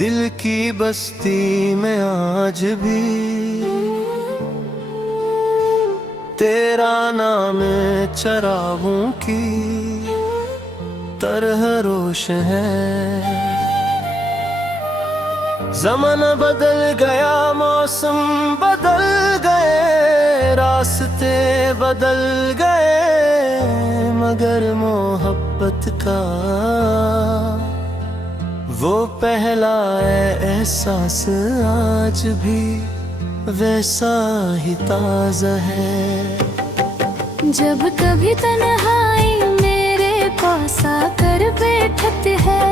दिल की बस्ती में आज भी तेरा नाम चरागों की तरह रोश है। ज़माना बदल गया, मौसम बदल गए, रास्ते बदल गए, मगर मोहब्बत का वो पहला एहसास आज भी वैसा ही ताज़ा है। जब कभी तन्हाई मेरे पास आकर बैठत है,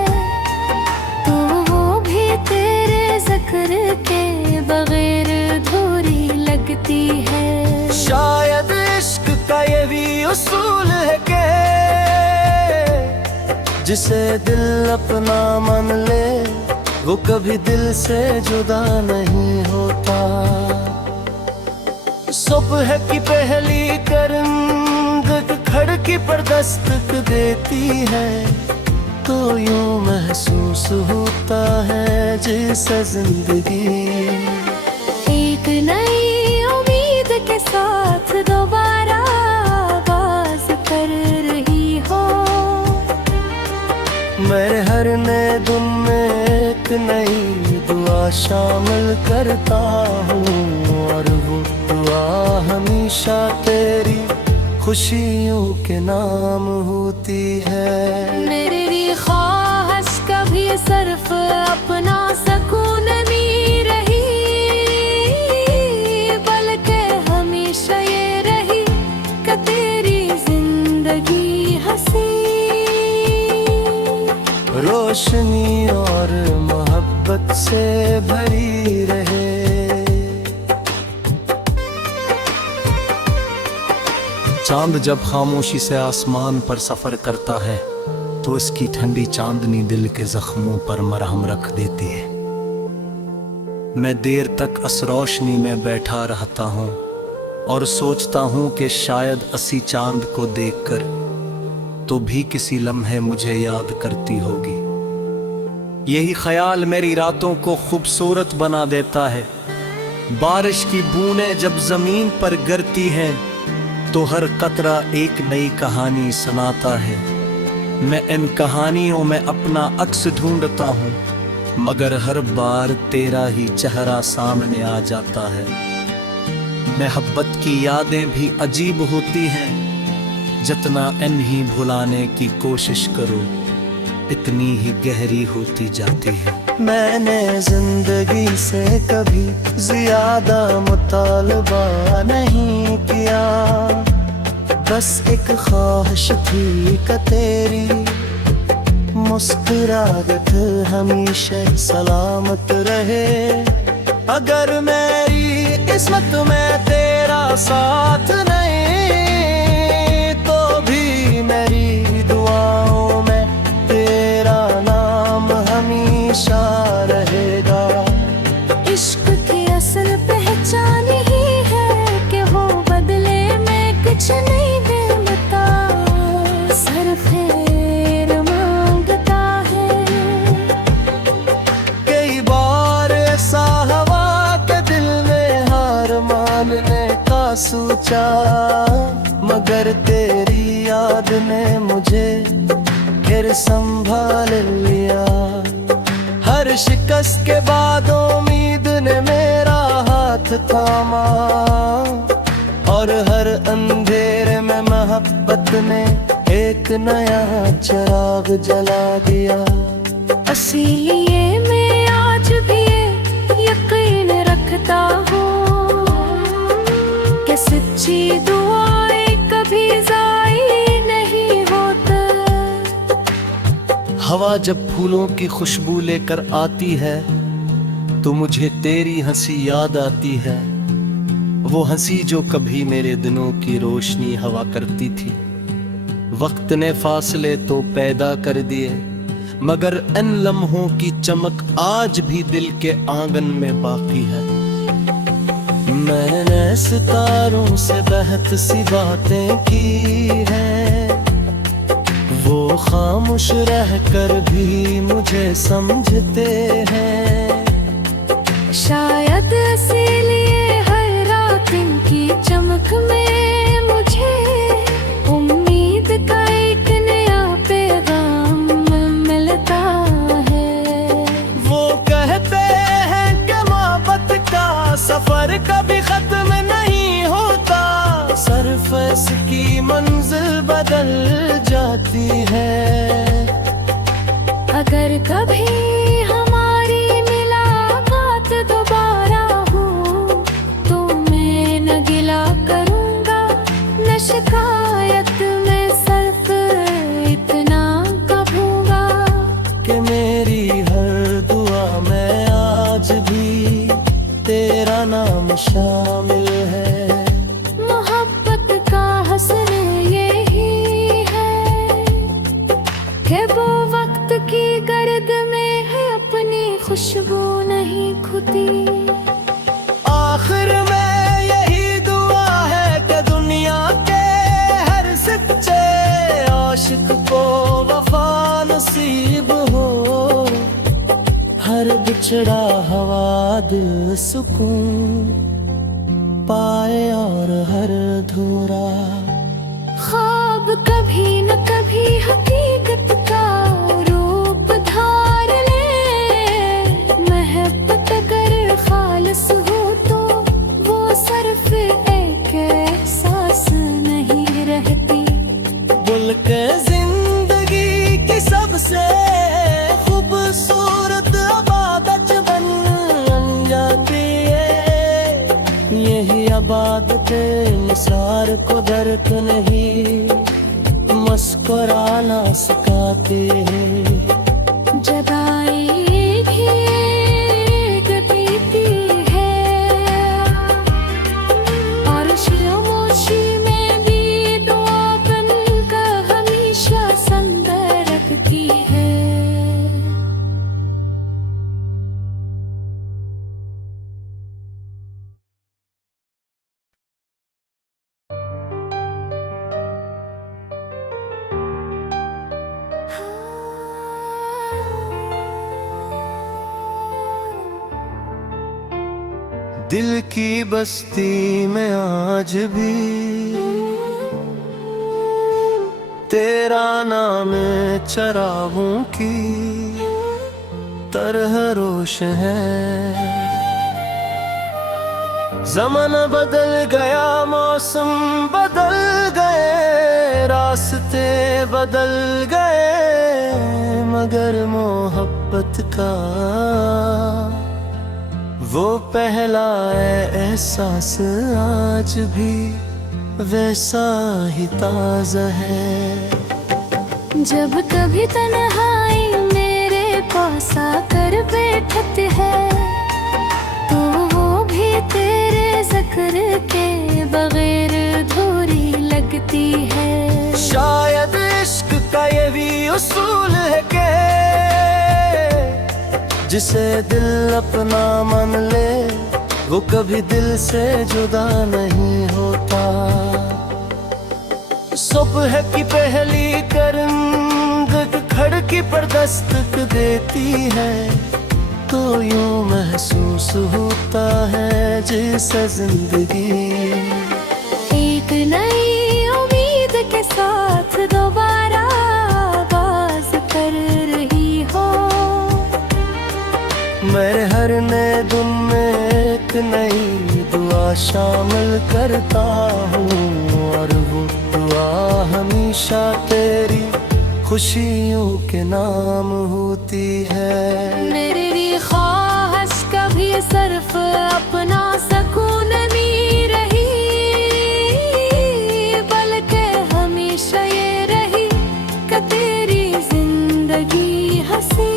तो वो भी तेरे ज़िक्र के बगैर अधूरी लगती है। शायद इश्क का ये भी उसूल है कि जिसे दिल अपना मान ले, वो कभी दिल से जुदा नहीं होता। सुबह की पहली करंद खिड़की पर दस्तक देती है, तो यूं महसूस होता है जैसे जिंदगी एक नई उम्मीद के साथ दोबारा आगाज़ कर रही हो। मैं हर नए दिन में एक नई दुआ शामिल करता हूँ, और वो दुआ हमेशा तेरी खुशियों के नाम होती है। मेरी ख्वाहिश कभी सिर्फ अपना सुकून नहीं रही, बल्कि हमेशा ये रही कि तेरी जिंदगी हंसी, रोशनी और मोहब्बत से भरी रहे। चांद जब खामोशी से आसमान पर सफर करता है, तो इसकी ठंडी चांदनी दिल के जख्मों पर मरहम रख देती है। मैं देर तक इस रोशनी में बैठा रहता हूँ और सोचता हूँ कि शायद असी चांद को देखकर तो भी किसी लम्हे मुझे याद करती होगी। यही ख्याल मेरी रातों को खूबसूरत बना देता है। बारिश की बूंदें जब जमीन पर गिरती हैं, तो हर कतरा एक नई कहानी सुनाता है। मैं इन कहानियों में अपना अक्स ढूंढता हूँ, मगर हर बार तेरा ही चेहरा सामने आ जाता है। मोहब्बत की यादें भी अजीब होती हैं, जितना इन्हीं भुलाने की कोशिश करो, इतनी ही गहरी होती जाती है। मैंने जिंदगी से कभी ज्यादा मुतालबा नहीं किया, बस एक ख्वाहिश थी कि तेरी मुस्कुराहट हमेशा सलामत रहे। अगर मेरी किस्मत में तेरा साथ नहीं, तो भी मेरी दुआओं में तेरा नाम हमेशा रहेगा। इश्क की असल पहचान ही है कि वो बदले में कुछ नहीं देता, सिर्फ फेर मांगता है। कई बार ऐसा हवा के दिल में हार मानने का सोचा, मगर तेरी याद ने मुझे फिर संभाल लिया। हर शिकस्त के बाद उम्मीद ने मेरा हाथ थामा, और हर अंधेरे में मोहब्बत ने एक नया चिराग जला दिया। इसीलिए मैं आज भी यकीन रखता हूँ कि सच्ची दुआएं कभी ज़ाया नहीं होती। हवा जब फूलों की खुशबू लेकर आती है, तो मुझे तेरी हंसी याद आती है। वो हंसी जो कभी मेरे दिनों की रोशनी हवा करती थी। वक्त ने फासले तो पैदा कर दिए, मगर इन लम्हों की चमक आज भी दिल के आंगन में बाकी है। मैंने सितारों से बहत सी बातें की हैं, वो खामोश रहकर भी मुझे समझते हैं। शायद इसीलिए हर रात इनकी चमक में मुझे उम्मीद का एक नया पैगाम मिलता है। वो कहते हैं कि मोहब्बत का सफर कभी खत्म नहीं होता, सिर्फ इसकी मंजिल बदल जाती है। अगर कभी हमारी मुलाकात दोबारा हो तो मैं न गिला करूँगा न शिकायत, मैं सिर्फ इतना कहूँगा कि मेरी हर दुआ में आज भी तेरा नाम शामिल है। मोहब्बत का हसन यही है कि वो वक्त की गर्द में है अपनी खुशबू नहीं खुदी। आखिर में यही दुआ है कि दुनिया के हर सच्चे आशिक को वफा नसीब हो, हर बिछड़ा हवा दिल सुकून पाए और हर धूरा ख्वाब कभी न कभी हकीकत का रूप धार ले। मोहब्बत अगर खालिस हो तो वो सिर्फ एक एहसास नहीं रहती, बल्कि जिंदगी की सबसे खूबसूरत इबादत बन जाती है। यही इबादतें निसार को दर्द नहीं मुस्कुराना सिखाती है। जब आएगी एक बीती है और खामोशी में भी दुआ बनकर हमेशा संग रखती है। दिल की बस्ती में आज भी तेरा नाम चरागों की तरह रोश है। ज़माना बदल गया, मौसम बदल गए, रास्ते बदल गए, मगर मोहब्बत का वो पहला एहसास आज भी वैसा ही ताज़ा है। जब कभी तन्हाई मेरे पास आकर बैठत है तो वो भी तेरे ज़िक्र के बगैर अधूरी लगती है। शायद इश्क का ये भी उसूल है कि जिसे दिल अपना मान ले वो कभी दिल से जुदा नहीं होता। सुबह की पहली करंद खिड़की पर दस्तक देती है तो यूं महसूस होता है जैसे जिंदगी एक नई उम्मीद के साथ दोबारा आगाज़ कर रही हो। मेरे हर नए दिन में एक नई दुआ शामिल करता हूँ और वो दुआ हमेशा तेरी खुशियों के नाम होती है। मेरी ख्वाहिश कभी सिर्फ अपना सुकून नहीं रही बल्कि हमेशा ये रही कि तेरी जिंदगी हंसी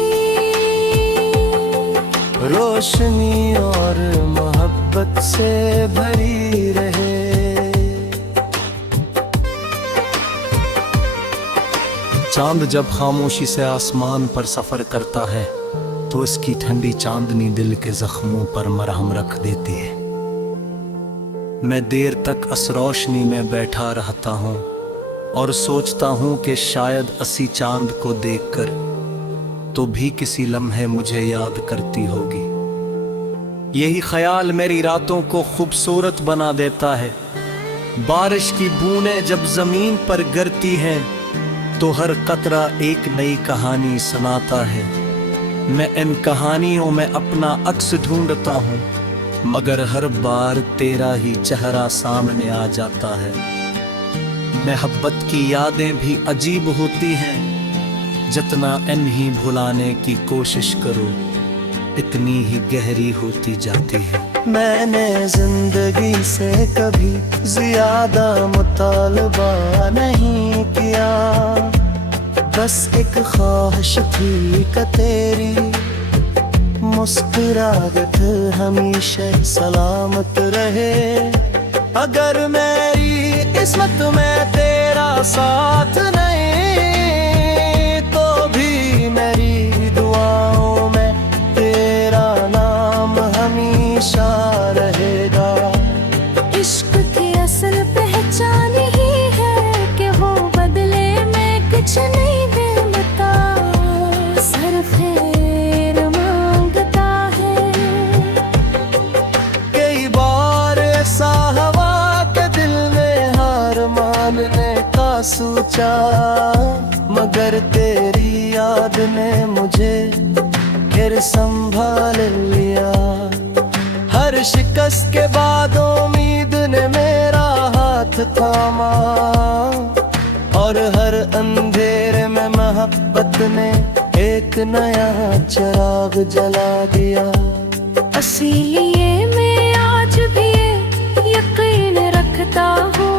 रोशनी और मोहब्बत से भरी रहे। चांद जब खामोशी से आसमान पर सफर करता है तो इसकी ठंडी चांदनी दिल के जख्मों पर मरहम रख देती है। मैं देर तक इस रोशनी में बैठा रहता हूँ और सोचता हूँ कि शायद असी चांद को देखकर तो भी किसी लम्हे मुझे याद करती होगी। यही ख्याल मेरी रातों को खूबसूरत बना देता है। बारिश की बूंदें जब जमीन पर गिरती हैं तो हर कतरा एक नई कहानी सुनाता है। मैं इन कहानियों में अपना अक्स ढूंढता हूँ, मगर हर बार तेरा ही चेहरा सामने आ जाता है। मोहब्बत की यादें भी अजीब होती हैं, जितना इन्हीं भुलाने की कोशिश करो इतनी ही गहरी होती जाती है। मैंने जिंदगी से कभी ज्यादा मुतालबा नहीं किया, बस एक ख्वाहिश थी कि तेरी मुस्कुराहट हमेशा सलामत रहे। अगर मेरी किस्मत में तेरा साथ नहीं तो भी मेरी दुआओं में तेरा नाम हमेशा रहेगा। इश्क की असल पहचान ही है कि वो बदले में कुछ नहीं देता, सिर्फ फेर मांगता है। कई बार ऐसा हवा के दिल में हार मानने का सोचा, मगर तेरी याद ने मुझे फिर संभाल लिया। हर शिकस्त के बाद उम्मीद ने मेरा हाथ थामा, और हर अंधेरे में मोहब्बत ने एक नया चिराग जला दिया। इसीलिए मैं आज भी यकीन रखता हूँ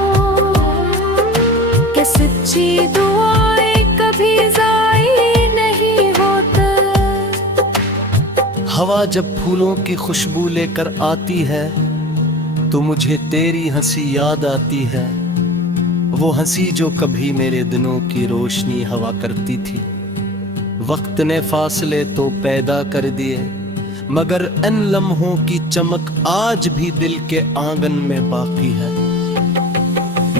कि सच्ची दुआएं कभी ज़ाया नहीं होता। हवा जब फूलों की खुशबू लेकर आती है तो मुझे तेरी हंसी याद आती है, वो हंसी जो कभी मेरे दिनों की रोशनी हवा करती थी। वक्त ने फासले तो पैदा कर दिए, मगर इन लम्हों की चमक आज भी दिल के आंगन में बाकी है।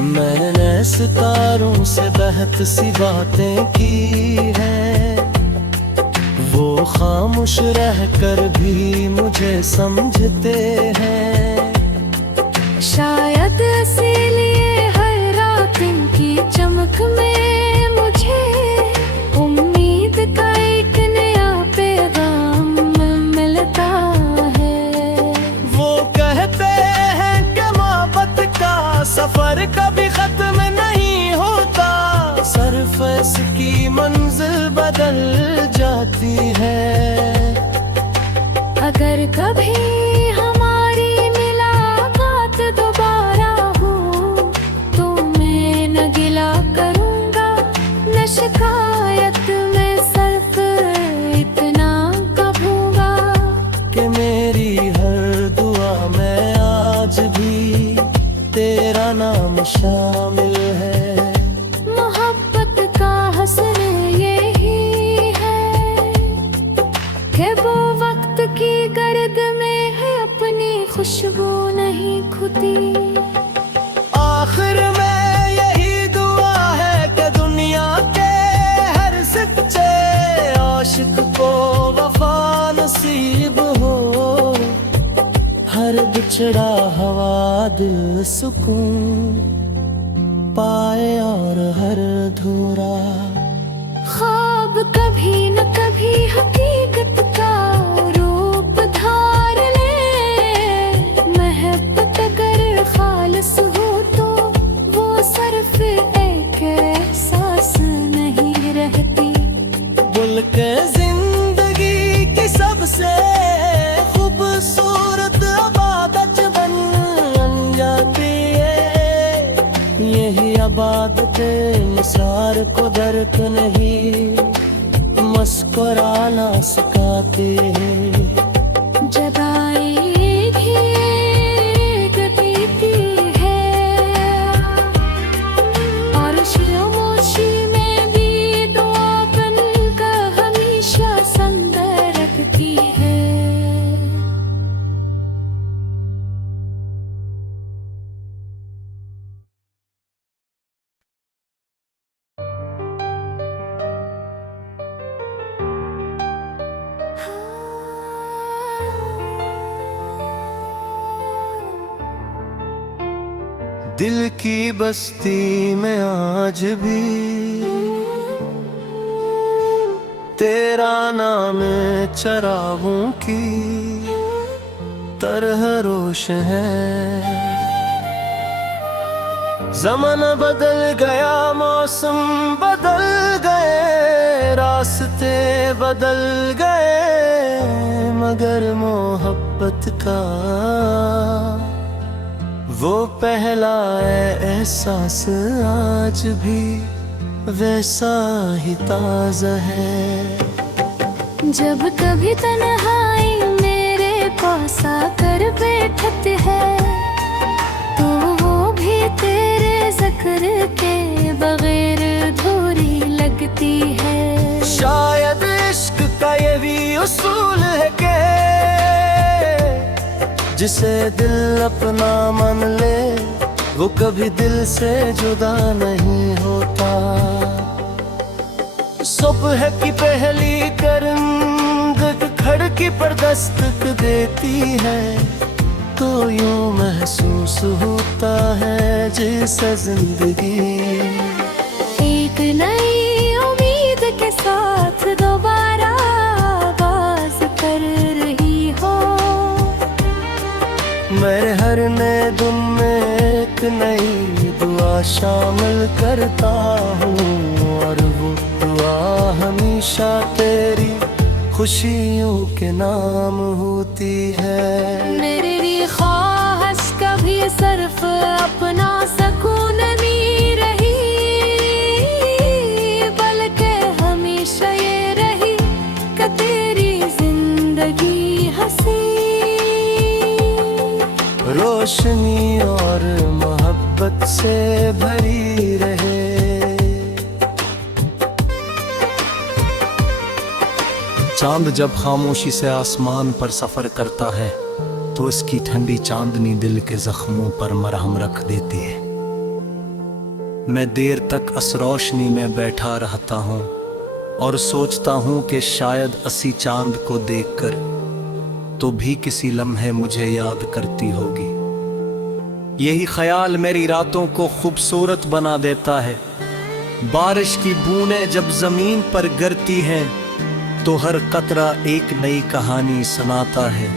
मैंने सितारों से बहत सी बातें की हैं, वो खामोश रहकर भी मुझे समझते हैं। शायद इसीलिए हर रात इनकी चमक में मुझे उम्मीद का एक नया पैगाम मिलता है। वो कहते हैं कि मोहब्बत का सफर कभी खत्म नहीं होता, सिर्फ इसकी मंजिल बदल जाती है। अगर कभी हमारी मुलाकात दोबारा हो तो मैं न गिला करूँगा न शिकायत, मैं सिर्फ इतना कहूँगा कि मेरी हर दुआ में आज भी तेरा नाम शामिल है। मोहब्बत का हसन यही है कि वो वक्त की गर्द में है अपनी खुशबू नहीं खुदी। आखिर में यही दुआ है कि दुनिया के हर सच्चे आशिक को वफा नसीब हो, हर बिछड़ा हवा दिल सुकून पाए और हर धूरा ख्वाब कभी न कभी हकीकत का रूप धार ले। मोहब्बत अगर खालिस हो तो वो सिर्फ एक एहसास नहीं रहती, बल्कि जिंदगी की सबसे खूबसूरत इबादत बन जाती है। यही इबादत इंसान को दर्द नहीं मुस्कुराना सिखाती है। जगाए भी गतीती है और खामोशी में भी दुआ बनकर हमेशा संग रखती है। दिल की बस्ती में आज भी तेरा नाम चरागों की तरह रोश है। ज़माना बदल गया, मौसम बदल गए, रास्ते बदल गए, मगर मोहब्बत का वो पहला एहसास आज भी वैसा ही ताज़ा है। जब कभी तन्हाई मेरे पास आकर बैठत है, तो वो भी तेरे ज़िक्र के बगैर अधूरी लगती है। शायद इश्क का ये भी उसूल है कि जिसे दिल अपना मान ले, वो कभी दिल से जुदा नहीं होता। सुबह की पहली करंद खिड़की पर दस्तक देती है, तो यूं महसूस होता है जैसे जिंदगी एक नई उम्मीद के साथ दोबारा आगाज कर रही हो। मैं हर नए दिन में एक नई दुआ शामिल करता हूँ, और वो दुआ हमेशा तेरी खुशियों के नाम होती है। मेरे लिए ख्वाहिश कभी सिर्फ अपना सुकून नहीं रही, बल्कि हमेशा ये रही कि तेरी जिंदगी हंसी, रोशनी और मोहब्बत से भरी रहे। चांद जब खामोशी से आसमान पर सफर करता है, तो इसकी ठंडी चांदनी दिल के जख्मों पर मरहम रख देती है। मैं देर तक इस रोशनी में बैठा रहता हूँ और सोचता हूँ कि शायद असी चांद को देखकर तो भी किसी लम्हे मुझे याद करती होगी। यही ख्याल मेरी रातों को खूबसूरत बना देता है। बारिश की बूंदें जब जमीन पर गिरती हैं, तो हर कतरा एक नई कहानी सुनाता है।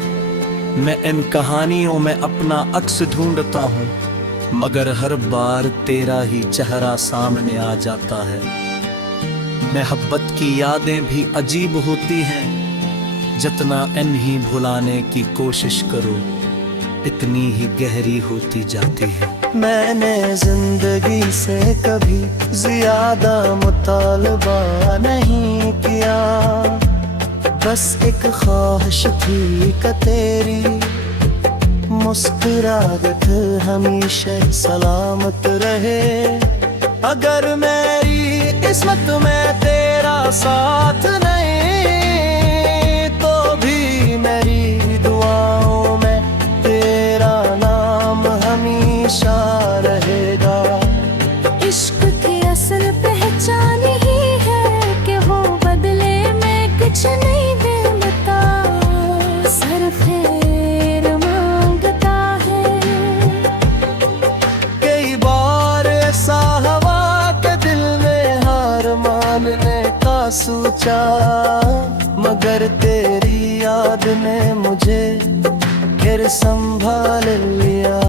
मैं इन कहानियों में अपना अक्स ढूंढता हूँ, मगर हर बार तेरा ही चेहरा सामने आ जाता है। मोहब्बत की यादें भी अजीब होती हैं, जितना इन्हीं भुलाने की कोशिश करो, इतनी ही गहरी होती जाती है। मैंने जिंदगी से कभी ज्यादा मुतालबा नहीं किया, बस एक ख्वाहिश थी कि तेरी मुस्कुराहट हमेशा सलामत रहे। अगर मेरी किस्मत में तेरा साथ नहीं, तो भी मेरी दुआओं में तेरा नाम हमेशा रहेगा। इश्क की असल पहचान ही है कि वो बदले में कुछ नहीं देता, सिर्फ फेर मांगता है। कई बार ऐसा हवा के दिल में हार मानने का सोचा, मगर तेरी याद ने मुझे फिर संभाल लिया।